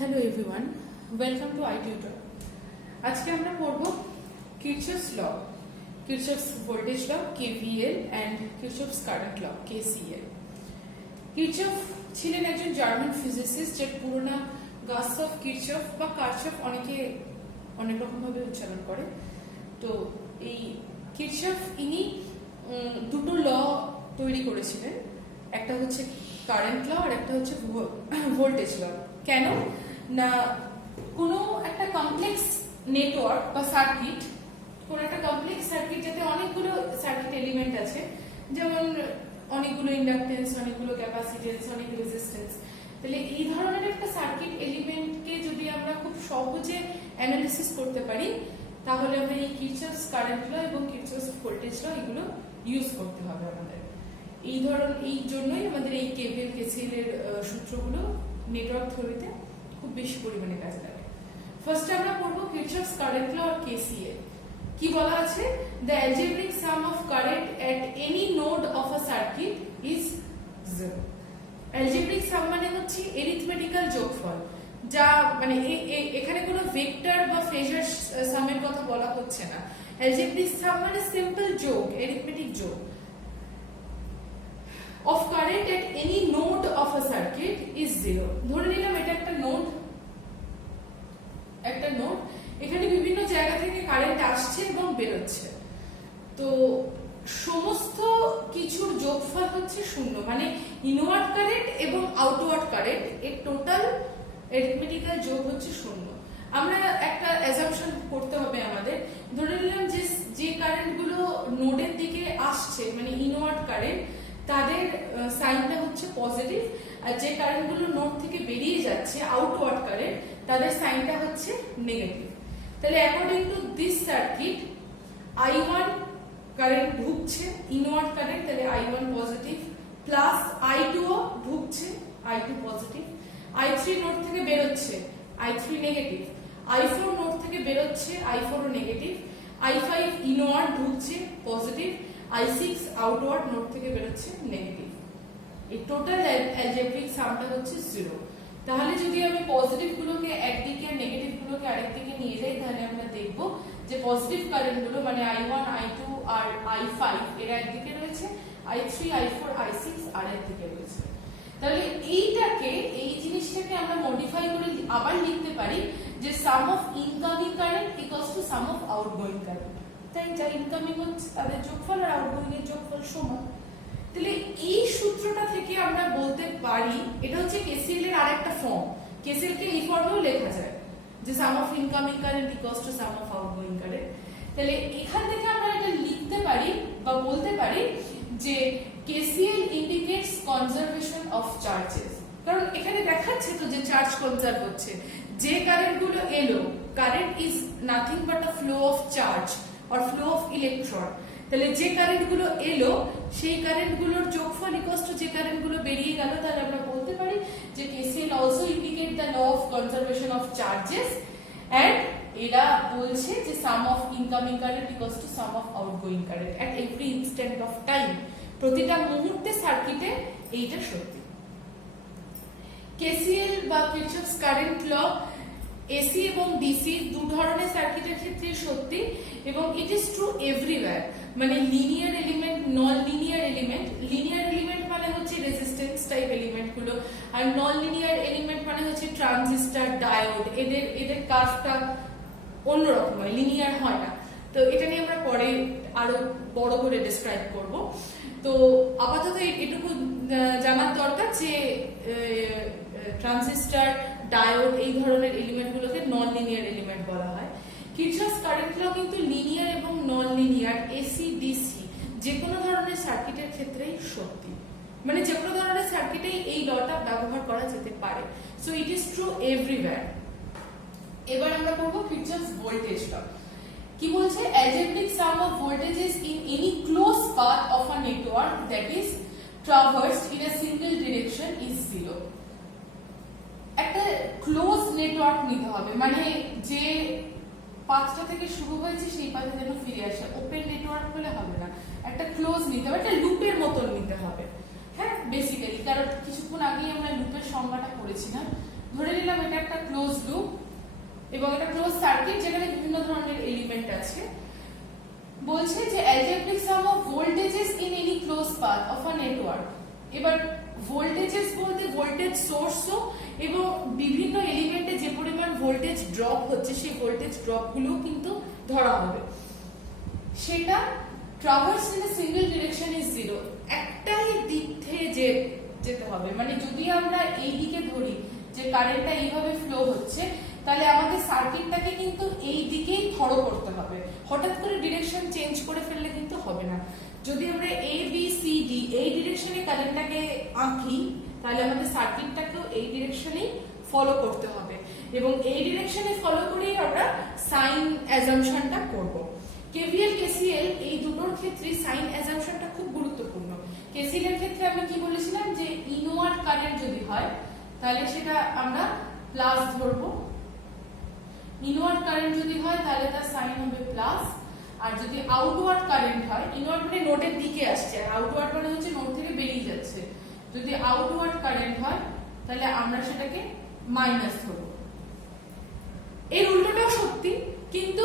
Hello everyone, welcome to iTutor। আজকে আমরা পড়ব Kirchhoff's law, Kirchhoff's voltage law KVL and Kirchhoff's current law KCL। Kirchhoff ছিলেন একজন German physicist, যার পুরো নাম গাস্টফ কিরচফ বা কারচফ, অনেকে অনেক রকম ভাবে উচ্চারণ করে। তো এই কিরচফ ইনি দুটো ল তৈরি করেছিলেন, একটা হচ্ছে কারেন্ট ল আর একটা হচ্ছে ভোল্টেজ ল। কেন না, কোনো একটা কমপ্লেক্স নেটওয়ার্ক বা সার্কিট, কোনো একটা কমপ্লেক্স সার্কিট যাতে অনেকগুলো সার্কিট এলিমেন্ট আছে, যেমন অনেকগুলো ইন্ডাকটেন্স, অনেকগুলো ক্যাপাসিটেন্স, অনেক রেজিস্ট্যান্স, তাহলে এই ধরনের একটা সার্কিট এলিমেন্টকে যদি আমরা খুব সহজে অ্যানালিসিস করতে পারি, তাহলে আমরা এই কিরচফস কারেন্ট ল এবং কিরচফস ভোল্টেজ ল এগুলো ইউজ করতে হবে আমাদের। এই জন্যই আমাদের এই KVL KCL এর সূত্রগুলো নেটওয়ার্ক থিওরিতে খুব বেশি পরিমাণে কাজে লাগে। ফার্স্টে আমরা পড়বো কিরচফস কারেন্ট ল আর KCL। কি বলা আছে? The algebraic sum of current at any node of a circuit is 0। Algebraic sum মানে হচ্ছে এরিথমেটিক্যাল যোগফল, যা মানে এখানে কোনো ভেক্টর বা ফেজার সামের কথা বলা হচ্ছে না। অ্যালজেব্রিক সাম মানে সিম্পল যোগ, এরিথমেটিক যোগ of current at any node of a circuit is 0। ধরে নিলাম এটা একটা নোড, এখানে বিভিন্ন জায়গা থেকে কারেন্ট আসছে এবং বেরোচ্ছে, তো সমস্ত কিছুর যোগফল হচ্ছে 0, মানে ইনওয়ার্ড কারেন্ট এবং আউটওয়ার্ড কারেন্ট এর টোটাল অ্যারিথমেটিক্যাল যোগ হচ্ছে 0। আমরা একটা অ্যাজাম্পশন করতে হবে আমাদের। ধরে নিলাম যে কারেন্ট গুলো নোডের দিকে আসছে, মানে ইনওয়ার্ড কারেন্ট, তাদের সাইনটা হচ্ছে পজিটিভ, আর যে কারেন্টগুলো নোড থেকে বেরিয়ে যাচ্ছে আউটওয়ার্ড কারেন্ট, তাদের সাইনটা হচ্ছে নেগেটিভ। তাহলে according to this circuit I1 current ঢুকছে, ইনওয়ার্ড কারেন্ট, তাহলে I1 পজিটিভ, প্লাস I2 ও ঢুকছে, I2 পজিটিভ, I3 নোড থেকে বেরোচ্ছে, I3 নেগেটিভ, I4 নোড থেকে বেরোচ্ছে, I4 ও নেগেটিভ, I5 ইনওয়ার্ড ঢুকছে পজিটিভ, I6 আউটওয়ার্ড নোড থেকে বেরোচ্ছে নেগেটিভ। এই টোটাল অ্যালজেব্রিক সামটা হচ্ছে 0। তাহলে যদি আমি পজিটিভ গুলোকে একদিকে আর নেগেটিভ গুলোকে আরেকদিকে নিয়ে যাই, তাহলে আমরা দেখব যে পজিটিভ কারেন্ট গুলো মানে I1 I2 আর I5 এরা একদিকে রয়েছে, I3 I4 I6 আর একদিকে রয়েছে। তাহলে এই জিনিসটাকে আমরা মডিফাই করে আবার লিখতে পারি যে sum of incoming current equals to sum of outgoing current. তাই যা ইনকামিং হচ্ছে তাদের যোগফল আর আউটগোয়িং এর যোগফল সমান। তাহলে এই সূত্রটা থেকে আমরা বলতে পারি, এটা হচ্ছে KCL এর আরেকটা ফর্ম। KCL কে এই ফর্মেও লেখা যায় যে sum of incoming current equals to sum of outgoing current. তাহলে এখান থেকে আমরা এটা লিখতে পারি বা বলতে পারি যে KCL indicates conservation of charges, কারণ এখানে দেখাচ্ছে তো যে চার্জ কনজার্ভ হচ্ছে। যে কারেন্টগুলো এলো, current is nothing but a flow of charge or flow of electron। তাহলে যে কারেন্ট গুলো এলো সেই কারেন্ট গুলোর যোগফল ইকুয়ালস টু যে কারেন্ট গুলো বেরিয়ে গেল। তাহলে আমরা বলতে পারি যে KCL also indicate the law of conservation of charges and এরা বলছে যে sum of incoming current equals to sum of outgoing current at every instant of time। প্রতিটা মুহূর্তে সার্কিটে এইটা সত্যি। KCL বা কিরচফস কারেন্ট ল AC এবং DC দু ধরনের সার্কিটের ক্ষেত্রে সত্যি, এবং ইট ইজ ট্রু এভরিওয়্যার, মানে linear element, non linear element. Linear element মানে হচ্ছে রেজিস্ট্যান্স টাইপ এলিমেন্ট গুলো, আর নন লিনিয়ার এলিমেন্ট মানে হচ্ছে ট্রানজিস্টর, ডায়োড, এদের কাজটা অন্যরকম হয়, লিনিয়ার হয় না। তো এটা নিয়ে আমরা পরে আরো বড় করে ডেসক্রাইব করব। তো আপাতত এটুকু জানার দরকার যে ট্রানজিস্টর, ডায়োড এই ধরনের এলিমেন্ট গুলোকে নন লিনিয়ার এলিমেন্ট বলা হয়। কিরচফস কারেন্ট ল কিন্তু লিনিয়ার এবং নন লিনিয়ার, AC DC যে কোনো ধরনের সার্কিটের ক্ষেত্রেই সত্যি, মানে যে কোনো ধরনের সার্কিটেই এই লটা ব্যবহার করা যেতে পারে। So it is true everywhere. এবার আমরা করব কিরচফস ভোল্টেজ ল। কি বলছে? Algebraic sum of voltages in any close path of a network that is traversed in a single direction is 0। একটা ক্লোজ নেটওয়ার্ক নিতে হবে, মানে যে পাথটা থেকে শুরু হয়েছে সেই পাথে যেন ফিরে আসে। ওপেন নেটওয়ার্ক হলে হবে না, একটা ক্লোজ নিতে হবে, একটা লুপের মতন নিতে হবে। হ্যাঁ, বেসিক্যালি, কারণ কিছুক্ষণ আগেই আমরা লুপের সংজ্ঞাটা করেছিলাম। ধরে নিলাম এটা একটা ক্লোজ লুপ এবং এটা ক্লোজ সার্কিট যেখানে বিভিন্ন ধরনের এলিমেন্ট আছে। বলছে যে algebraic sum of voltages in any closed path of a network। এবার ভোল্টেজেস বলতে ভোল্টেজ সোর্সও এবং বিভিন্ন এলিমেন্টে যে পরিমাণ ভোল্টেজ ড্রপ হচ্ছে সেই ভোল্টেজ ড্রপগুলো কিন্তু ধরা হবে। সেটা traverse in a single direction is zero, একটাই দিক থেকে যেতে হবে। মানে যদি আমরা এই দিকে ধরি যে কারেন্টটা এইভাবে ফ্লো হচ্ছে, তাহলে আমাদের সার্কিটটাকে কিন্তু এই দিকেই ফলো করতে হবে, হঠাৎ করে ডিরেকশন চেঞ্জ করে ফেললে কিন্তু হবে না। যদি আমরা এ বি সি ডি এই ডিরেকশনে কারেন্টটাকে আঁকি, তাহলে আমাদের সার্কিটটাকেও এই ডিরেকশনেই ফলো করতে হবে এবং এই ডিরেকশনে ফলো করেই আমরা সাইন অ্যাজাম্পশনটা করব। কেভিএল কেসিএল এই দুটোর ক্ষেত্রে সাইন অ্যাজাম্পশনটা খুব গুরুত্বপূর্ণ। কেসিএল এর ক্ষেত্রে আমি কি বলেছিলাম যে ইনওয়ার্ড কারেন্ট যদি হয় তাহলে সেটা আমরা প্লাস ধরবো, ইনওয়ার্ড কারেন্ট যদি হয় তাহলে তার সাইন হবে প্লাস, আর যদি আউটওয়ার্ড কারেন্ট হয়, ইনওয়ার্ড মানে নোডের দিকে আসছে আর আউটওয়ার্ড মানে হচ্ছে নোড থেকে বেরিয়ে যাচ্ছে, যদি আউটওয়ার্ড কারেন্ট হয় তাহলে আমরা সেটাকে মাইনাস ধরবো। এর উল্টোটাও সত্যি, কিন্তু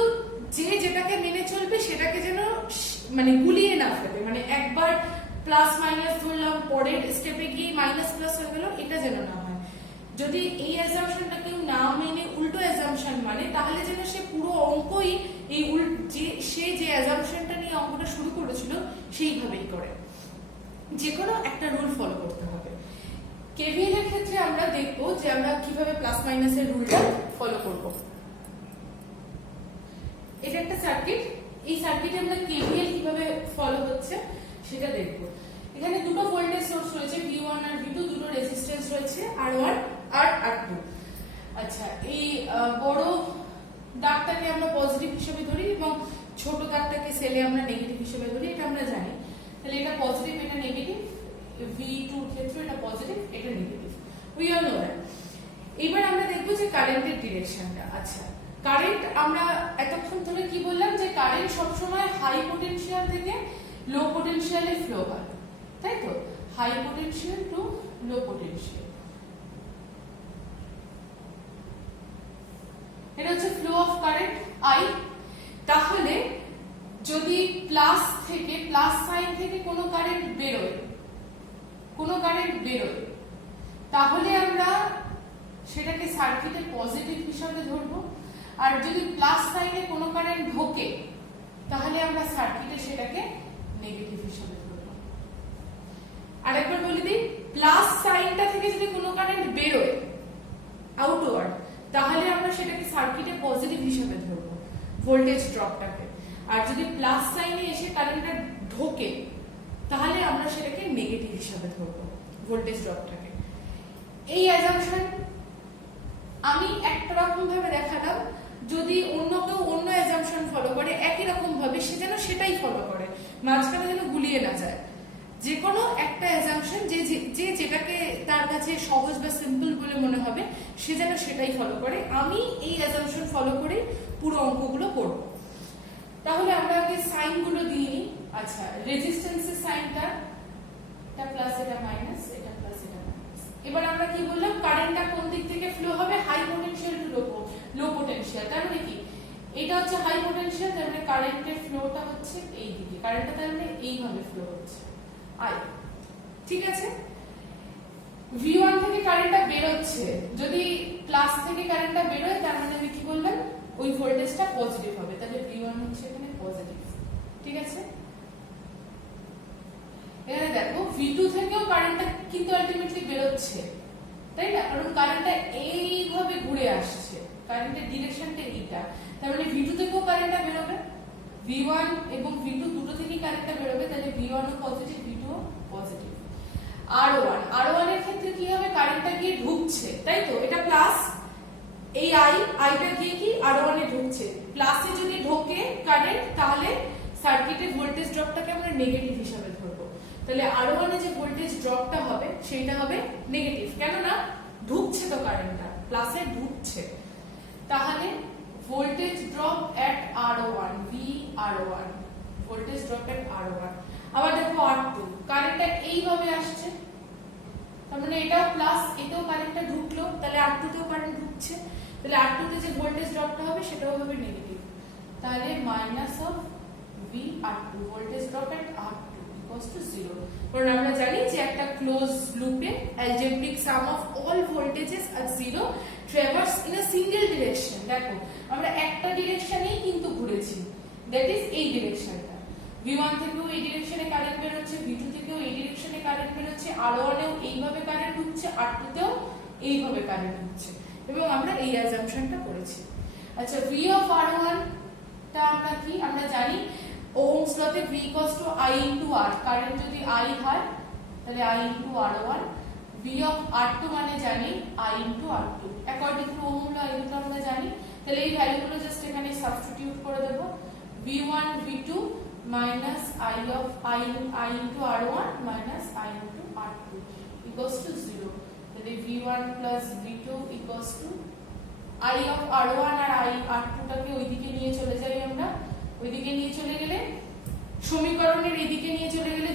যে যেটাকে মেনে চলবে সেটাকে যেন মানে গুলিয়ে না ফেলে, মানে একবার প্লাস মাইনাস ধরলাম পরের স্টেপে গিয়ে মাইনাস প্লাস হয়ে গেল, এটা যেন না হয়। যদি এই অ্যাজাম্পশনটা কেউ না মেনে উল্টো অ্যাজাম্পশন মানে, তাহলে যেন সে পুরো অঙ্কই এই সে যে অ্যাজাম্পশনটা নিয়ে অঙ্কটা শুরু করেছিল সেইভাবেই করে। যে কোনো একটা রুল ফলো করতে হবে। কেভিএল এর ক্ষেত্রে আমরা দেখব যে আমরা কিভাবে প্লাস মাইনাসের রুলটা ফলো করব। এটা একটা সার্কিট, এই সার্কিটে আমরা কেভিএল কিভাবে ফলো হচ্ছে সেটা দেখব। এখানে দুটো ভোল্টেজ সোর্স রয়েছে V1 আর V2, দুটো রেজিস্ট্যান্স রয়েছে R1 আর R2। আচ্ছা, এই বড় দাগটাকে আমরা পজিটিভ হিসেবে ধরি এবং ছোট দাগটাকে সেলে আমরা নেগেটিভ হিসেবে ধরি, এটা আমরা জানি। তাহলে এটা পজিটিভ, এটা নেগেটিভ, V2 এর ক্ষেত্রে এটা পজিটিভ, এটা negative, we all know that. এবার আমরা দেখব যে কারেন্টের ডিরেকশনটা। আচ্ছা, কারেন্ট আমরা এতক্ষণ ধরে কি বললাম যে কারেন্ট সবসময় হাই পোটেনশিয়াল থেকে লো পোটেনশিয়ালে ফ্লো হয়, তাই তো? High potential to low potential, এটা হচ্ছে ফ্লো অফ কারেন্ট আই। তাহলে যদি প্লাস থেকে প্লাস সাইন থেকে কোনো কারেন্ট বেরোয়, তাহলে আমরা সেটাকে সার্কিটে পজিটিভ হিসাবে ধরবো, আর যদি প্লাস সাইনে কোনো কারেন্ট ঢোকে তাহলে আমরা সার্কিটে সেটাকে নেগেটিভ হিসাবে ধরবো। আরেকবার বলে দিই, প্লাস সাইনটা থেকে যদি কোনো কারেন্ট বেরোয় আউটওয়ার্ড, তাহলে আমরা সেটাকে সার্কিটে পজিটিভ হিসাবে ধরবো ভোল্টেজ ড্রপটাকে, আর যদি প্লাস সাইনে এসে কারেন্টটা ঢোকে তাহলে আমরা সেটাকে নেগেটিভ হিসাবে ধরবো ভোল্টেজ ড্রপটাকে। এই অ্যাজাম্পশন আমি একটা রকম ভাবে দেখালাম, যদি অন্য কেউ অন্য অ্যাজাম্পশন ফলো করে একই রকম ভাবে সে যেন সেটাই ফলো করে, মাঝখানে যেন গুলিয়ে না যায়। যে কোনো একটা অ্যাজাম্পশন যে যেটাকে তার কাছে সহজ বা সিম্পল বলে মনে হবে সে যেন সেটাই ফলো করে। আমি এই অ্যাজাম্পশন ফলো করে পুরো অঙ্কগুলো করব। তাহলে আমরা আগে সাইনগুলো দিয়ে নিই। আচ্ছা, রেজিস্ট্যান্সের সাইনটা, এটা প্লাস এটা মাইনাস, এটা প্লাস এটা মাইনাস। এবার আমরা কি বললাম, কারেন্টটা কোন দিক থেকে ফ্লো হবে, high potential to low potential. তার মানে কি, এটা হচ্ছে হাই পোটেনশিয়াল, তার মানে কারেন্টের ফ্লোটা হচ্ছে এই দিকে, কারেন্টটা তার মানে এইভাবে ফ্লো হচ্ছে আই, ঠিক আছে? V1 থেকে কারেন্টটা বেরোচ্ছে, যদি প্লাস থেকে কারেন্টটা বেরোয় তার মানে আমি কি বললাম, ওই ভোল্টেজটা পজিটিভ হবে, তাহলে V1 হচ্ছে এখানে পজিটিভ, ঠিক আছে? এখানে দেখো V2 থেকেও কারেন্টটা কিন্তু আলটিমেটলি বেরোচ্ছে, তাই না? কারণ কারেন্টটা এইভাবে ঘুরে আসছে, কারেন্টের ডিরেকশনটা এইটা, তার মানে V2 থেকেও কারেন্টটা বেরোবে, V1 এবং V2 দুটো থেকেই কারেন্টটা বেরোবে, তাহলে V1 ও পজিটিভ, V2 ও পজিটিভ। R1 এর ক্ষেত্রে কি হবে, কারেন্টটা গিয়ে ঢুকছে, তাই তো? এটা প্লাস, এই আইটা গিয়ে কি R1 এ ঢুকছে, প্লাসে যদি ঢোকে কারেন্ট তাহলে সার্কিটের ভোল্টেজ ড্রপটাকে আমরা নেগেটিভ হিসাবে ধরবো। তাহলে R1 এ যে ভোল্টেজ ড্রপটা হবে সেটা হবে নেগেটিভ, কেননা ঢুকছে তো কারেন্টটা, প্লাসে ঢুকছে। তাহলে ভোল্টেজ ড্রপ এট R1, VR1, ভোল্টেজ ড্রপ এট R1। আবার দেখো R2, কারেন্টটা এইভাবে আসছে, তার মানে এটাও প্লাস, এটাও কারেন্টটা ঢুকলো, তাহলে R2 তেও কারেন্ট ঢুকছে, তাহলে R2 তে যে ভোল্টেজ ড্রপটা হবে সেটাও হবে নেগেটিভ। তাহলে minus of VR2 voltage drop at R2 equals to 0। কারণ আমরা জানি যে একটা ক্লোজ লুপে algebraic sum of all voltages are 0 traverse in a single direction. দেখো আমরা একটা ডিরেকশনেই কিন্তু ঘুরেছি, দ্যাট ইজ এই ডিরেকশনটা। V1 থেকেও এই ডিরেকশনে কারেন্ট বের হচ্ছে, V2 থেকেও এই ডিরেকশনে কারেন্ট বের হচ্ছে, R1 এও এইভাবে কারেন্ট ঢুকছে, R2 তেও এইভাবে কারেন্ট ঢুকছে, এবং আমরা এই অ্যাজাম্পশনটা করেছি। আচ্ছা, V অফ R1 টা আমরা কি আমরা জানি ওহমস লতে V equals to I into R। Current যদি I হয় তাহলে I into R1। V of R2 মানে জানি I into R2 according to Ohm law, এই দুটো আমরা জানি। তাহলে এই ভ্যালুগুলো জাস্ট এখানে সাবস্টিটিউট করে দেব। V1 V2 minus I of I into R1 minus I into R2 equals to 0. তাহলে V1 plus V2 equals to I of R1 R I R2 টাকে ওইদিকে নিয়ে চলে যাই আমরা। ওইদিকে নিয়ে চলে গেলে সমীকরণের এইদিকে নিয়ে চলে গেলে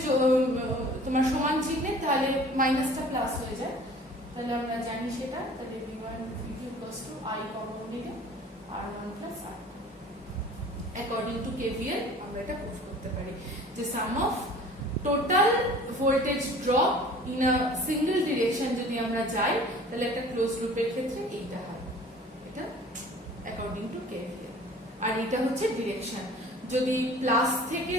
তোমার সমান চিহ্নে, তাহলে মাইনাসটা প্লাস হয়ে যায়। তাহলে আমরা জানি সেটা। তাহলে V1 V2 equals to I common নিলে R1 plus R2 according two KVL আমরা এটা প্রুফ করতে পারি যে sum of total voltage drop in a single direction যদি আমরা যাই তাহলে একটা ক্লোজ লুপের ক্ষেত্রে এইটা হয়, এটা অ্যাকর্ডিং টু KVL। আর এটা হচ্ছে ডিরেকশন। যদি প্লাস থেকে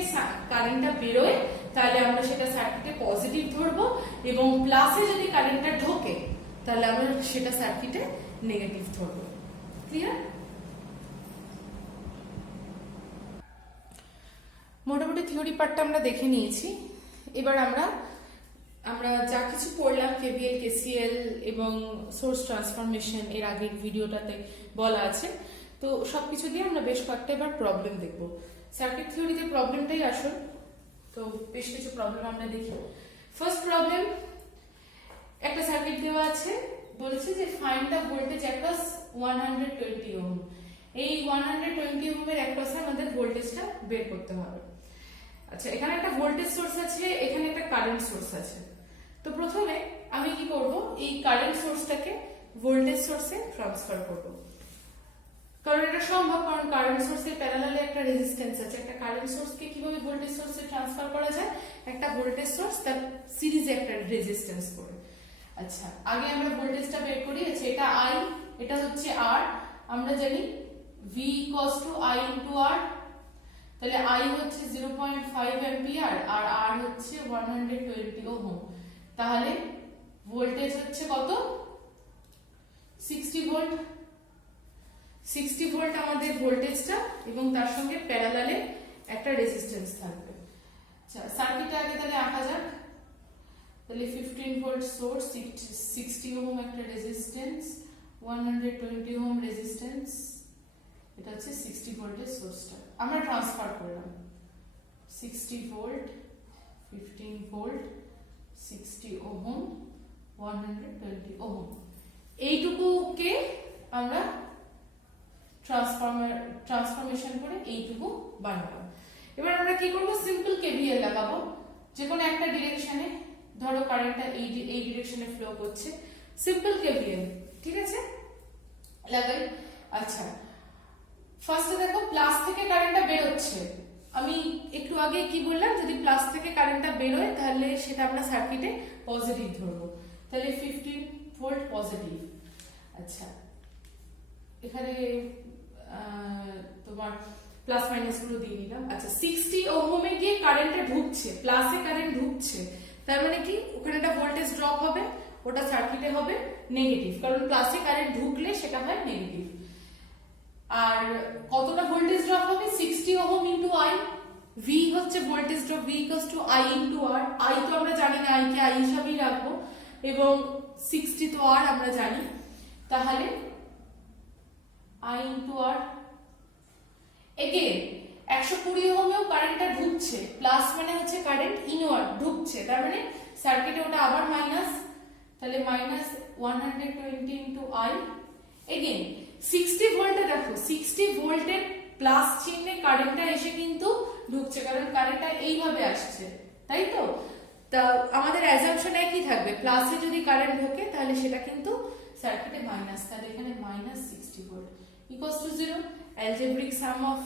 কারেন্টটা বেরোয় তাহলে আমরা সেটা সার্কিটে পজিটিভ ধরবো, এবং প্লাসে যদি কারেন্টটা ঢোকে তাহলে আমরা সেটা সার্কিটে নেগেটিভ ধরবো। ক্লিয়ার? মোটামুটি থিওরি পার্টটা আমরা দেখে নিয়েছি। এবার আমরা যা কিছু পড়লাম KVL KCL এবং সোর্স ট্রান্সফরমেশন এর আগের ভিডিওটাতে বলা আছে, তো সবকিছু দিয়ে আমরা বেশ কয়েকটা এবার প্রবলেম দেখব। সার্কিট থিওরিতে প্রবলেমটাই আসল, তো বেশ কিছু প্রবলেম আমরা দেখি। ফার্স্ট প্রবলেম, একটা সার্কিট দেওয়া আছে, বলেছে যে find the voltage across 120 ohm. এই 120 ওহমের অ্যাক্রসে আমাদের ভোল্টেজটা বের করতে হবে। আচ্ছা, এখানে একটা ভোল্টেজ সোর্স আছে, এখানে একটা কারেন্ট সোর্স আছে। তো প্রথমে আমি কি করব, এই কারেন্ট সোর্সটাকে ভোল্টেজ সোর্সে ট্রান্সফার করব। কারণ এটা সম্ভব, কারণ কারেন্ট সোর্সের প্যারালালে একটা রেজিস্ট্যান্স আছে। একটা কারেন্ট সোর্সকে কিভাবে ভোল্টেজ সোর্সে ট্রান্সফার করা যায়, একটা ভোল্টেজ সোর্স তার সিরিজে একটা রেজিস্ট্যান্স করে। আচ্ছা, আগে আমরা ভোল্টেজটা বের করি। আচ্ছা, এটা I, এটা হচ্ছে R। আমরা জানি V equals to I into R। তাহলে I হচ্ছে 0.5 অ্যাম্পিয়ার আর R হচ্ছে 120 ওহম। তাহলে ভোল্টেজ হচ্ছে কত? 60 ভোল্ট। 60 ভোল্ট আমাদের ভোল্টেজটা, এবং তার সঙ্গে প্যারালালে একটা রেজিস্ট্যান্স থাকবে। আচ্ছা, সার্কিটটা আগে তাহলে আঁকা যাক। তাহলে 15 ভোল্ট সোর্স, 60 ওহম একটা রেজিস্ট্যান্স, 120 ওহম রেজিস্ট্যান্স, এটা হচ্ছে 60 ভোল্টের সোর্সটা আমরা ট্রান্সফার করলাম। 60 ভোল্ট, 15 ভোল্ট, 60 ওহম, 120 ওহম, এইটুকুকে আমরা ট্রান্সফরমেশন করে এইটুকু বানালাম। এবার আমরা কি করব, সিম্পল KVL লাগাবো যে কোনো একটা ডিরেকশনে। ধরো কারেন্টটা এই ডিরেকশনে ফ্লো করছে, সিম্পল KVL, ঠিক আছে, লাগাই। আচ্ছা, ফার্স্টে দেখো প্লাস থেকে কারেন্টটা বের হচ্ছে। আমি একটু আগে কি বললাম, যদি প্লাস থেকে কারেন্টটা বেরোয় তাহলে সেটা আমরা সার্কিটে পজিটিভ ধরবো। তাহলে 15 ভোল্ট পজিটিভ। আচ্ছা, এখানে তোমার প্লাস মাইনাস গুলো দিয়ে নিলাম। আচ্ছা, 60 ওহমে গিয়ে কারেন্টটা ঢুকছে, প্লাসে কারেন্ট ঢুকছে, তার মানে কি ওখানে একটা ভোল্টেজ ড্রপ হবে, ওটা সার্কিটে হবে নেগেটিভ, কারণ প্লাসে কারেন্ট ঢুকলে সেটা হয় নেগেটিভ। আর কতটা ভোল্টেজ ড্রপ হবে? 60 ওহম ইনটু I। V হচ্ছে voltage drop, V equals to I into R। I তো আমরা জানি না, I কে I হিসাবেই রাখবো, এবং 60 তো R আমরা জানি। তাহলে I ইনটু R। এগেইন 120 ওহমেও কারেন্টটা ঢুকছে, প্লাস মানে হচ্ছে কারেন্ট ইনওয়ার্ড ঢুকছে, তার মানে সার্কিটে ওটা আবার মাইনাস, তাহলে মাইনাস 120 ইনটু I। এগেইন 60 ভোল্টে দেখো, 60 ভোল্টের প্লাস চিহ্নে কারেন্টটা এসে কিন্তু ঢুকছে, কারণ কারেন্টটা এইভাবে আসছে, তাই তো? তা আমাদের অ্যাজাম্পশন একই থাকবে, প্লাসে যদি কারেন্ট ঢোকে তাহলে সেটা কিন্তু সার্কিটে মাইনাস, তাহলে এখানে minus 60 volt equals to 0। Algebraic sum of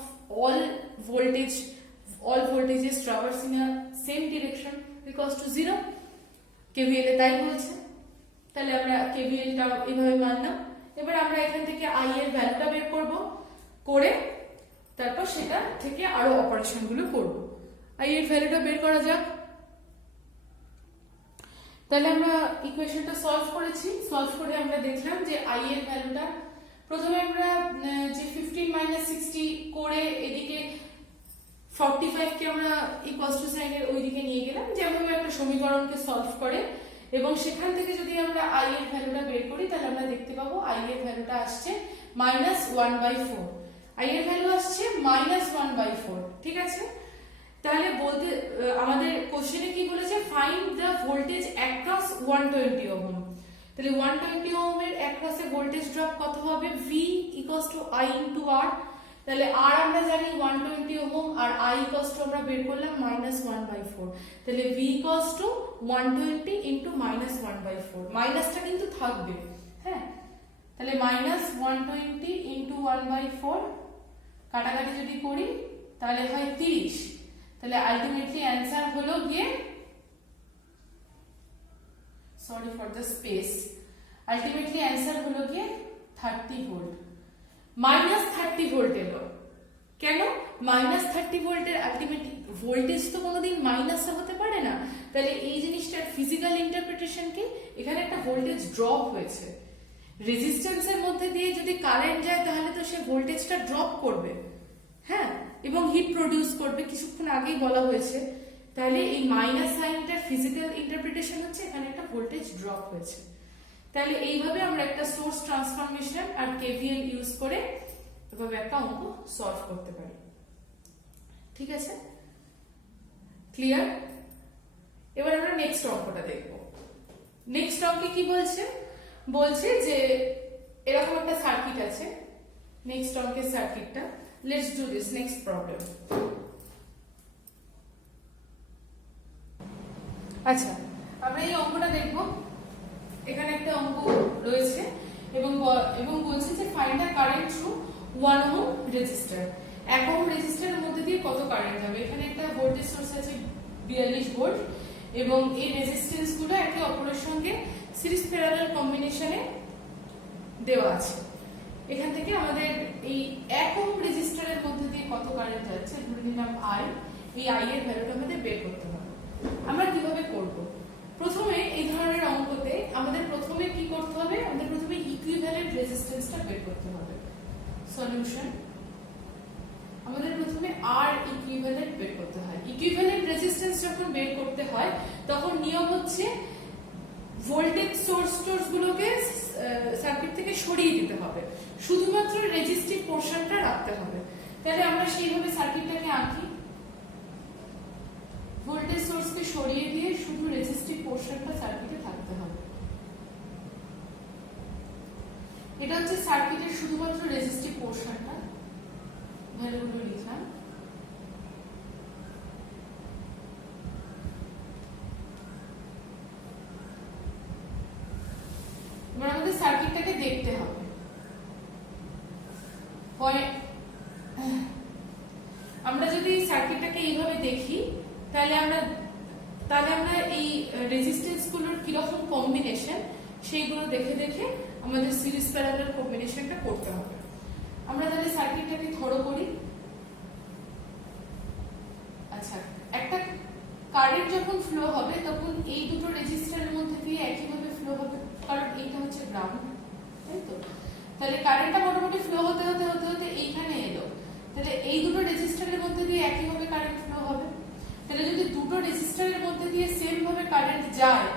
all voltages traversing a same direction equals to 0। KVL এ তাই বলছে, তাহলে আমরা KVL টা এইভাবে মানলাম। এবার আমরা এখান থেকে I এর ভ্যালুটা বের করব, করে তারপর সেটা থেকে আরো অপারেশন গুলো করব। I এর ভ্যালুটা বের করা যাক। তাহলে আমরা ইকুয়েশনটা সলভ করেছি, সলভ করে আমরা দেখলাম যে I এর ভ্যালুটা প্রথমে আমরা যে 15 - 60 করে এদিকে 45 কে আমরা ইকুয়ালস টু সাইনের ওইদিকে নিয়ে গেলাম, যেভাবে একটা সমীকরণকে সলভ করে, এবং সেখান থেকে যদি আমরা I এর ভ্যালুটা বের করি তাহলে আমরা দেখতে পাবো I এর ভ্যালুটা আসছে -1/4। I এর ভ্যালু আসছে -1/4, ঠিক আছে। তাহলে বলতে আমাদের কোশ্চেনে কি বলেছে, find the voltage across 120 ohm. তাহলে 120 ওহমের অ্যাক্রসে ভোল্টেজ ড্রপ কত হবে, V equals to I into R। তাহলে R আমরা জানি 120 ওহম, আর I ইকুয়ালস টু আমরা বের করলাম -1/4। তাহলে V ইকুয়ালস টু 120 ইনটু -1/4, মাইনাসটা কিন্তু থাকবে, হ্যাঁ। তাহলে -120 ইনটু 1/4 কাটাকাটি যদি করি তাহলে হয় 30। তাহলে আলটিমেটলি অ্যান্সার হলো গিয়ে, sorry for the space, ultimately answer হলো গিয়ে 30 ভোল্ট, -30 ভোল্ট এলো। কেন -30 ভোল্টের আলটিমেট ভোল্টেজ তো কোনোদিন মাইনাসে হতে পারে না, তাহলে এই জিনিসটার ফিজিক্যাল ইন্টারপ্রিটেশন কি, এখানে একটা ভোল্টেজ ড্রপ হয়েছে, রেজিস্ট্যান্সের মধ্যে দিয়ে যদি কারেন্ট যায় তাহলে তো সে ভোল্টেজটা ড্রপ করবে, হ্যাঁ, এবং হিট প্রডিউস করবে, কিছুক্ষণ আগেই বলা হয়েছে। তাহলে এই মাইনাস সাইনটার ফিজিক্যাল ইন্টারপ্রিটেশন হচ্ছে এখানে একটা ভোল্টেজ ড্রপ হয়েছে। তাহলে এইভাবে আমরা একটা সোর্স ট্রান্সফরমেশন আর KVL ইউজ করে এভাবে একটা অঙ্ক সলভ করতে পারি, ঠিক আছে, ক্লিয়ার। এবার আমরা নেক্সট অঙ্কটা দেখব। নেক্সট অঙ্কে কি বলছে, বলছে যে এরকম একটা সার্কিট আছে, নেক্সট অঙ্কের সার্কিটটা, let's do this next problem. আচ্ছা, আমরা এই অঙ্কটা দেখব। এখানে একটা অঙ্ক রয়েছে এবং বলছে যে find the current through 1 ohm register. 1 ohm রেজিস্টারের মধ্যে দিয়ে কত কারেন্ট যাবে। এখানে একটা ভোল্টেজ সোর্স আছে 42 ভোল্ট, এবং এই রেজিস্ট্যান্স গুলো একে অপরের সঙ্গে সিরিজ প্যারালাল কম্বিনেশনে দেওয়া আছে। এখান থেকে আমাদের এই 1 ওহম রেজিস্টারের মধ্যে দিয়ে কত কারেন্ট যাচ্ছে, ধরে নিলাম I, এই I এর ভ্যালুটা আমাদের বের করতে হবে। আমরা কিভাবে করব, প্রথমে এই ধরনের অঙ্কতে আমাদের প্রথমে কি করতে হবে, আমাদের প্রথমে ইকুইভ্যালেন্ট রেজিস্ট্যান্সটা বের করতে হবে। সলিউশন, আমাদের প্রথমে R ইকুইভ্যালেন্ট বের করতে হয়। ইকুইভ্যালেন্ট রেজিস্ট্যান্স যখন বের করতে হয় তখন নিয়ম হচ্ছে ভোল্টেজ সোর্স গুলোকে সার্কিট থেকে সরিয়ে দিতে হবে, শুধুমাত্র রেজিস্টিভ পোরশনটা রাখতে হবে। তাহলে আমরা সেইভাবে সার্কিটটাকে আঁকি, ভোল্টেজ সোর্সকে সরিয়ে দিয়ে শুধু রেজিস্টিভ পোরশনটা সার্কিটে থাকতে হবে। এটা হচ্ছে সার্কিটের শুধুমাত্র রেজিস্টিভ পোরশনটা, ভ্যালুগুলো লিখলাম। এবার আমাদের সার্কিটটাকে দেখতে হবে। আমরা যদি সার্কিটটাকে এইভাবে দেখি তাহলে আমরা এই রেজিস্ট্যান্স গুলোর কিরকম কম্বিনেশন সেইগুলো দেখে দেখে আমাদের সিরিজ প্যারালাল কম্বিনেশনটা করতে হবে। আমরা তাহলে সার্কিটটাকে ধরো করি। আচ্ছা, একটা কারেন্ট যখন ফ্লো হবে তখন এই দুটো রেজিস্ট্যান্সের মধ্যে দিয়ে একইভাবে ফ্লো হবে, কারণ এইটা হচ্ছে গ্রাউন্ড, তাই তো। তাহলে কারেন্টটা মোটামুটি ফ্লো হতে হতে হতে হতে এইখানে এলো, তাহলে এই দুটো রেজিস্ট্যান্সের মধ্যে দিয়ে একইভাবে কারেন্ট ফ্লো হবে। তাহলে যদি দুটো রেজিস্ট্যান্সের মধ্যে দিয়ে সেম ভাবে কারেন্ট যায়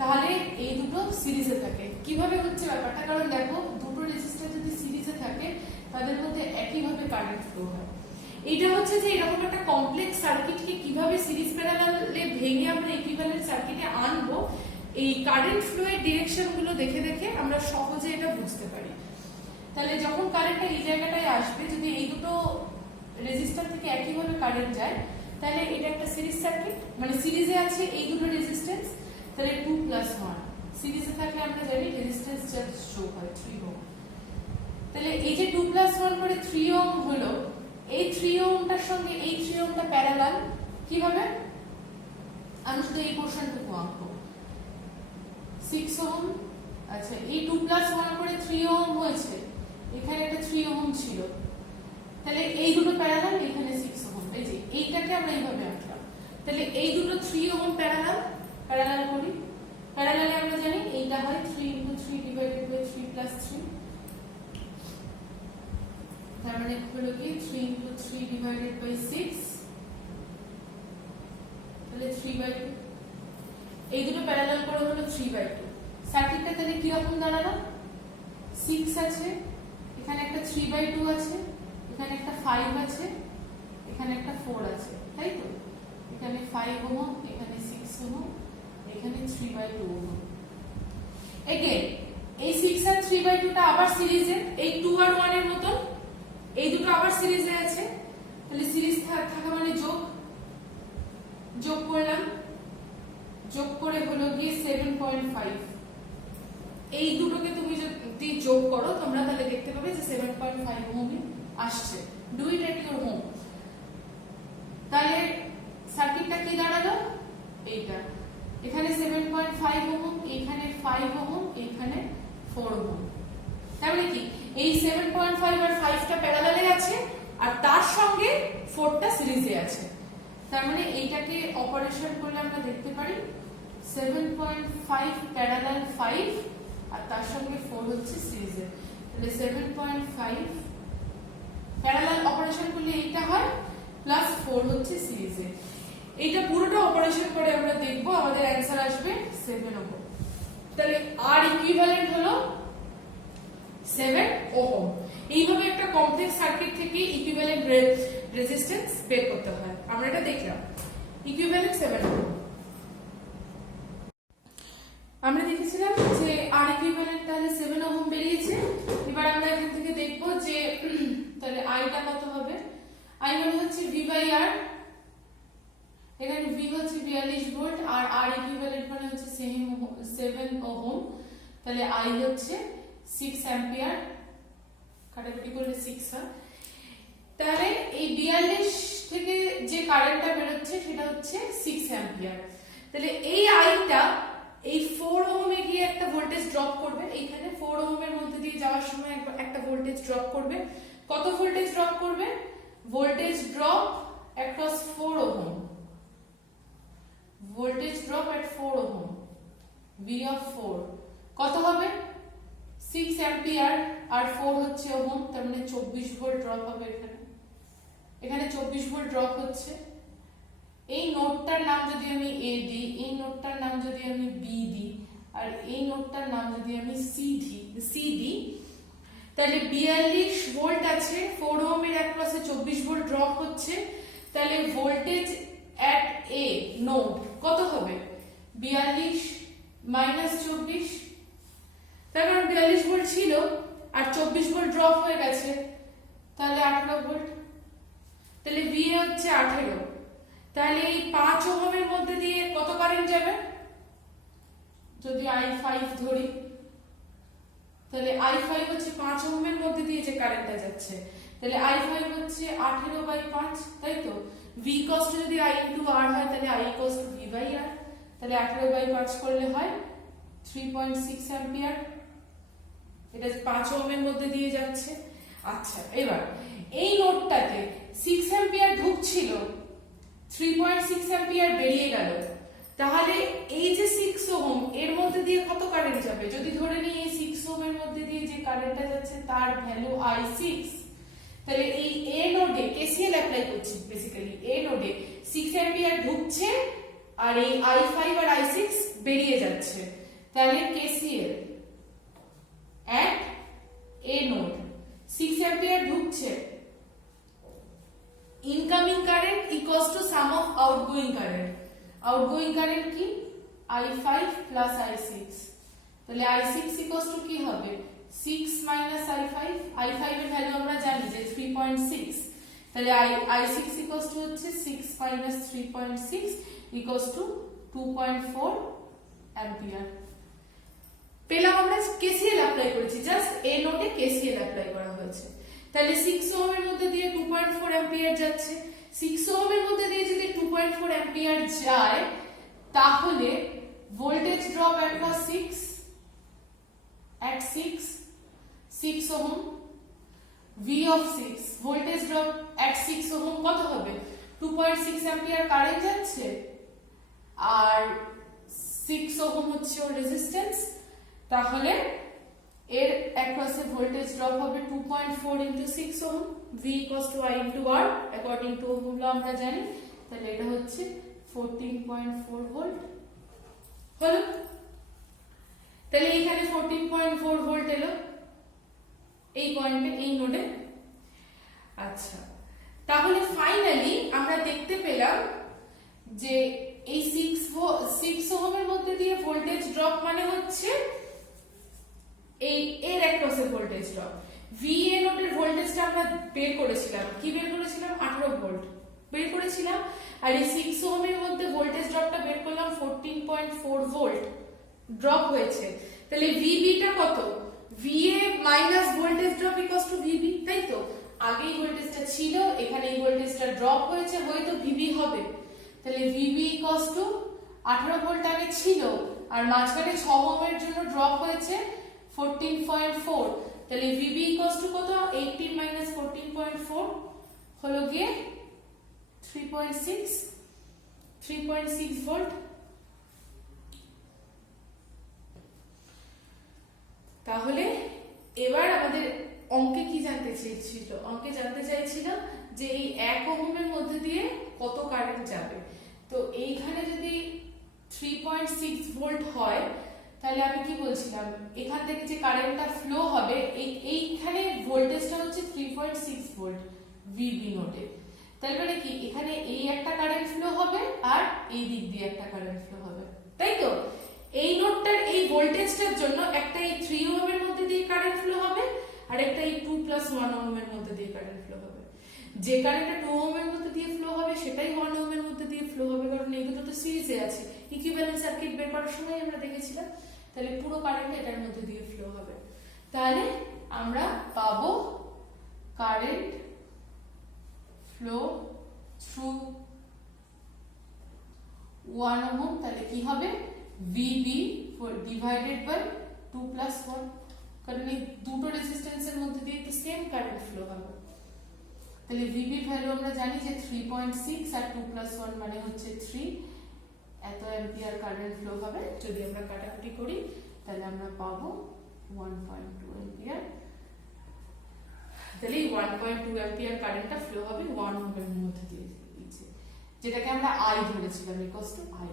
তাহলে এই দুটো সিরিজে থাকে। কিভাবে হচ্ছে ব্যাপারটা, কারণ দেখো দুটো রেজিস্ট্যান্স যদি সিরিজে থাকে তাদের মধ্যে একইভাবে কারেন্ট ফ্লো হয়। এটা হচ্ছে যে এরকম একটা কমপ্লেক্স সার্কিটকে কিভাবে সিরিজ প্যারালালে ভেঙে আমরা ইকুইভ্যালেন্ট সার্কিটে আনবো, এই কারেন্ট ফ্লো এর ডিরেকশন গুলো দেখে দেখে আমরা সহজে এটা বুঝতে পারি। তাহলে যখন কারেন্টটা এই জায়গাটায় আসবে, যদি এই দুটো রেজিস্ট্যান্স থেকে একইভাবে কারেন্ট যায় তাহলে এটা একটা সিরিজ সার্কিট, মানে সিরিজে আছে এই দুটো রেজিস্ট্যান্স, তাহলে 2 + 1 সিরিজে থাকলে আমরা জানি রেজিস্ট্যান্স জাস্ট যোগ হয় 3 ওহম। তাহলে এই যে 2 + 1 করে 3 ওহম হলো, এই 3 ওহমটার সঙ্গে এই 3 ওহমটা প্যারালাল কিভাবে, আমি শুধু এই পোরশনটুকু আঁকবো 6 ওহম। আচ্ছা, এই 2 + 1 করে 3 ওহম হয়েছে, এখানে একটা 3 ওহম ছিল, তাহলে এই দুটো প্যারালাল, এখানে 6 ওহম। এই যে এইটাকে আমরা এইভাবে আঁকলাম, তাহলে এই দুটো 3 ওহম প্যারালাল, প্যারালাল করি, প্যারালালে আমরা জানি এইটা হয় 3 × 3 / 3 + 3, তার মানে হলো কি 3 × 3 / 6, তাহলে 3/2। এই দুটো প্যারালাল করে হলো 3/2। সার্কিটটা তাহলে কি রকম দাঁড়ালো, 6 আছে, এখানে একটা 3/2 আছে, এখানে একটা 5 আছে, এখানে একটা 4 আছে, তাই তো, এখানে 5 ওহম, এখানে 6 ওহম, এখানে 3/2 ওহম। এগেইন এই 6 আর 3/2 টা আবার সিরিজে, এই 2 আর 1 এর মতন এই দুটো আবার সিরিজে আছে, তাহলে সিরিজ থাকা মানে যোগ করলাম, যোগ করে হলো গিয়ে 7.5। এই দুটোকে তুমি যদি যোগ করো তোমরা, তাহলে দেখতে পাবে যে 7.5 ওহম আসছে। Do it at your home. তাহলে সার্কিটটা কি দাঁড়ালো, এইটা, এখানে 7.5 ওহম, এখানে 5 ওহম, এখানে 4 ওহম। তাহলে কি এই 7.5 আর 5 টা প্যারালালে আছে, আর তার সঙ্গে 4 টা সিরিজে আছে। তার মানে এইটাকে অপারেশন করলে আমরা দেখতে পারি 7.5 প্যারালাল 5, আর তার সঙ্গে 4 হচ্ছে সিরিজে, তাহলে 7.5 প্যারালাল অপারেশন করলে এইটা হয়, প্লাস 4 হচ্ছে সিরিজে। এইটা পুরোটা অপারেশন করে আমরা দেখব, আমাদের অ্যানসার আসবে 7 ওহম। তাহলে আর ইকুইভ্যালেন্ট হলো 7 ওহম। এইভাবে একটা কমপ্লেক্স সার্কিট থেকে ইকুইভ্যালেন্ট রেজিস্ট্যান্স বের করতে হয়, আমরা এটা দেখলাম। ইকুইভ্যালেন্ট 7 ওহম আমরা দেখেছিলাম যে আর ইকুইভ্যালেন্ট তাহলে 7 ওহম বেরিয়েছে। এবার আমরা এখান থেকে দেখব যে তাহলে আইটা কত হবে। আই মানে হচ্ছে V/R, এখানে V হচ্ছে 42 ভোল্ট, আর আর ইকুইভ্যালেন্ট মানে হচ্ছে 7 ওহম, তাহলে আই হচ্ছে 6 অ্যাম্পিয়ার, কাটাকুটি করলে 6 হয়। তাহলে এই 42 থেকে যে কারেন্টটা বের হচ্ছে সেটা হচ্ছে 6 অ্যাম্পিয়ার। তাহলে এই আইটা এই 4 ওহমে গিয়ে একটা ভোল্টেজ ড্রপ করবে, এইখানে 4 ওহমের মধ্যে দিয়ে যাওয়ার সময় একটা ভোল্টেজ ড্রপ করবে। কত ভোল্টেজ ড্রপ করবে, voltage drop across 4 ohm, voltage drop at 4 ohm, V of 4 কত হবে 6 অ্যাম্পিয়ার, আর 4 হচ্ছে ওহম, তার মানে 24 ভোল্ট ড্রপ হবে। এখানে 24 ভোল্ট ড্রপ হচ্ছে। এই নোডটার নাম যদি আমি A দিই, এই নোডটার নাম যদি আমি B দিই, আর এই নোডটার নাম যদি আমি C দিই, তাহলে 42 ভোল্ট আছে, 4 ওহমের অ্যাক্রসে 24 ভোল্ট ড্রপ হচ্ছে। তাহলে ভোল্টেজ এট A নোড কত হবে, 42 মাইনাস 24, তার কারণ 42 ভোল্ট ছিল আর 24 ভোল্ট ড্রপ হয়ে গেছে, তাহলে 18 ভোল্ট। তাহলে V হচ্ছে 18। তাহলে এই 5 ওহমের মধ্যে দিয়ে কত কারেন্ট যাবে, যদি I5 ধরি, তাহলে I5 হচ্ছে 5 ওহমের মধ্যে দিয়ে যে কারেন্টটা যাচ্ছে, তাহলে I5 হচ্ছে 18/5, তাই তো। V কস্ট যদি I * R হয়, তাহলে I কস্ট V/R, তাহলে 18/5 করলে হয় 3.6 অ্যাম্পিয়ার। এটা 5 ওহমের মধ্যে দিয়ে যাচ্ছে। আচ্ছা, এবার এই নোডটাতে 6 অ্যাম্পিয়ার ঢুকছিল, 3.6 অ্যাম্পিয়ার বেরিয়ে গেল, তাহলে এই যে 6 ওহম এর মধ্যে দিয়ে কত কারেন্ট যাবে, যদি ধরে নিই এই 6 ওহমের মধ্যে দিয়ে যে কারেন্টটা যাচ্ছে তার ভ্যালু I6, তাহলে এই A নোডে KCL অ্যাপ্লাই করছি, বেসিক্যালি A নোডে 6 অ্যাম্পিয়ার ঢুকছে আর এই I5 আর I6 বেরিয়ে যাচ্ছে, তাহলে KCL at A node 6 ampere ঢুকছে, incoming current equals to sum of outgoing current. Outgoing current কি, I5 প্লাস I6, তাহলে I6 ইকুয়ালস টু কি হবে 6 মাইনাস I5, I5 এর ভ্যালু আমরা জানি যে 3.6, তাহলে I6 ইকুয়ালস টু হচ্ছে 6 মাইনাস 3.6 ইকুয়ালস টু 2.4 অ্যাম্পিয়ার। পেলাম আমরা, কেসিএল অ্যাপ্লাই করেছি, জাস্ট এই নোটে কেসিএল অ্যাপ্লাই করা হয়েছে। তাহলে 6 ওহমের মধ্যে দিয়ে 2.4 অ্যাম্পিয়ার যাচ্ছে। 6 ওহমের মধ্যে দিয়ে যদি 2.4 অ্যাম্পিয়ার যায় তাহলে voltage drop across 6 ohm, V of 6 voltage drop at 6 ohm কত হবে? 2.6 অ্যাম্পিয়ার কারেন্ট যাচ্ছে আর 6 ওহম হচ্ছে ওর রেজিস্ট্যান্স, তাহলে এর অ্যাক্রসে ভোল্টেজ ড্রপ হবে 2.4 into 6 ohm, V equals to I into R according to Ohm law আমরা জানি। তাহলে এটা হচ্ছে 14.4 ভোল্ট হলো। তাহলে এখানে 14.4 ভোল্ট এলো এই পয়েন্টে, এই নোডে। আচ্ছা, তাহলে ফাইনালি আমরা দেখতে পেলাম যে এই 6 ওহমের মধ্যে দিয়ে ভোল্টেজ ড্রপ মানে হচ্ছে এই এর অ্যাক্রসে ভোল্টেজ ড্রপ। VA নোডের ভোল্টেজটা আমরা বের করেছিলাম, কি বের করেছিলাম? 18 ভোল্ট বের করেছিলাম। আর এই 6 ওহমের মধ্যে ভোল্টেজ ড্রপটা বের করলাম 14.4 ভোল্ট ড্রপ হয়েছে। তাহলে VB টা কত? VA minus voltage drop equals to VB, তাই তো? আগেই ভোল্টেজটা ছিল, এখানে এই ভোল্টেজটা ড্রপ হয়েছে, হয়তো VB হবে। তাহলে VB ইকুয়ালস টু 18 ভোল্ট আগে ছিল আর মাঝখানে 6 ওহমের জন্য ড্রপ হয়েছে 14.4। তাহলে VB ইকুয়ালস টু কত? 18 মাইনাস 14.4 হলো গিয়ে 3.6 ভোল্ট। তাহলে এবার আমাদের অঙ্কে কি জানতে চেয়েছিল? অঙ্কে জানতে চাইছিল যে এই 1 ওহমের মধ্যে দিয়ে কত কারেন্ট যাবে। তো এইখানে যদি 3.6 ভোল্ট হয় তাহলে আমি কি বলছিলাম, এখান থেকে যে কারেন্টটা ফ্লো হবে এইখানে ভোল্টেজটা হচ্ছে 3.6 ভোল্ট VB নোডে। তার মানে কি এখানে এই একটা কারেন্ট ফ্লো হবে আর এই দিক দিয়ে একটা কারেন্ট ফ্লো হবে, তাই তো? এই নোডটার এই ভোল্টেজটার জন্য একটা এই 3 ওহমের মধ্যে দিয়ে কারেন্ট ফ্লো হবে আর একটা এই 2+1 ওহমের মধ্যে দিয়ে কারেন্ট ফ্লো হবে। যে কারেন্টটা 2 ওহমের মধ্যে দিয়ে ফ্লো হবে সেটাই 1 ওহমের মধ্যে দিয়ে ফ্লো হবে, কারণ এই দুটো তো সিরিজে আছে। ইকুইভ্যালেন্ট সার্কিট বের করার সময় আমরা দেখেছিলাম। তাহলে পুরো কারেন্ট এটার মধ্যে দিয়ে ফ্লো হবে। তাহলে আমরা পাবো কারেন্ট ফ্লো থ্রু 1 ওহম, তাহলে কি হবে? VB ডিভাইডেড বাই 2+1, কারণ এই দুটো রেজিস্ট্যান্সের মধ্যে দিয়ে তো সেম কারেন্ট ফ্লো হবে। তাহলে VB এর ভ্যালু আমরা জানি যে 3.6 আর 2+1 মানে হচ্ছে 3, এত অ্যাম্পিয়ার কারেন্ট ফ্লো হবে। যদি আমরা কাটাকুটি করি তাহলে আমরা পাবো 1.2 অ্যাম্পিয়ার। তাহলে এই 1.2 অ্যাম্পিয়ার কারেন্টটা ফ্লো হবে 1 ওহমের মধ্যে দিয়ে, যেটাকে আমরা I ধরেছিলাম ইকুয়ালস টু I।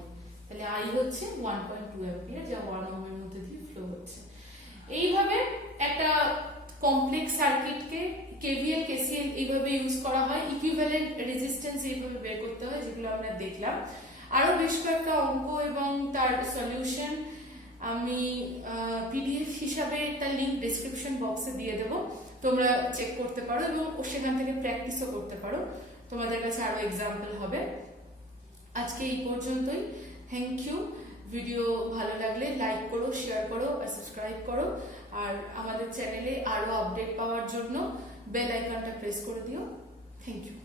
তাহলে I হচ্ছে 1.2 অ্যাম্পিয়ার যা 1 ওহমের মধ্যে দিয়ে ফ্লো হচ্ছে। এইভাবে একটা কমপ্লেক্স সার্কিটকে KVL KCL এইভাবে ইউজ করা হয়, ইকুইভ্যালেন্ট রেজিস্ট্যান্স এইভাবে বের করতে হয়, যেগুলো আমরা দেখলাম। আরো বেশ কয়েকটা অঙ্ক এবং তার সলিউশন আমি PDF হিসাবে তার লিংক ডেসক্রিপশন বক্সে দিয়ে দেবো, তোমরা চেক করতে পারো এবং সেখান থেকে প্র্যাকটিসও করতে পারো, তোমাদের কাছে আরো এক্সাম্পল হবে। আজকে এই পর্যন্তই, থ্যাংক ইউ। ভিডিও ভালো লাগলে লাইক করো, শেয়ার করো আর সাবস্ক্রাইব করো। আর আমাদের চ্যানেলে আরো আপডেট পাওয়ার জন্য বেল আইকনটা প্রেস করে দিও। Thank you.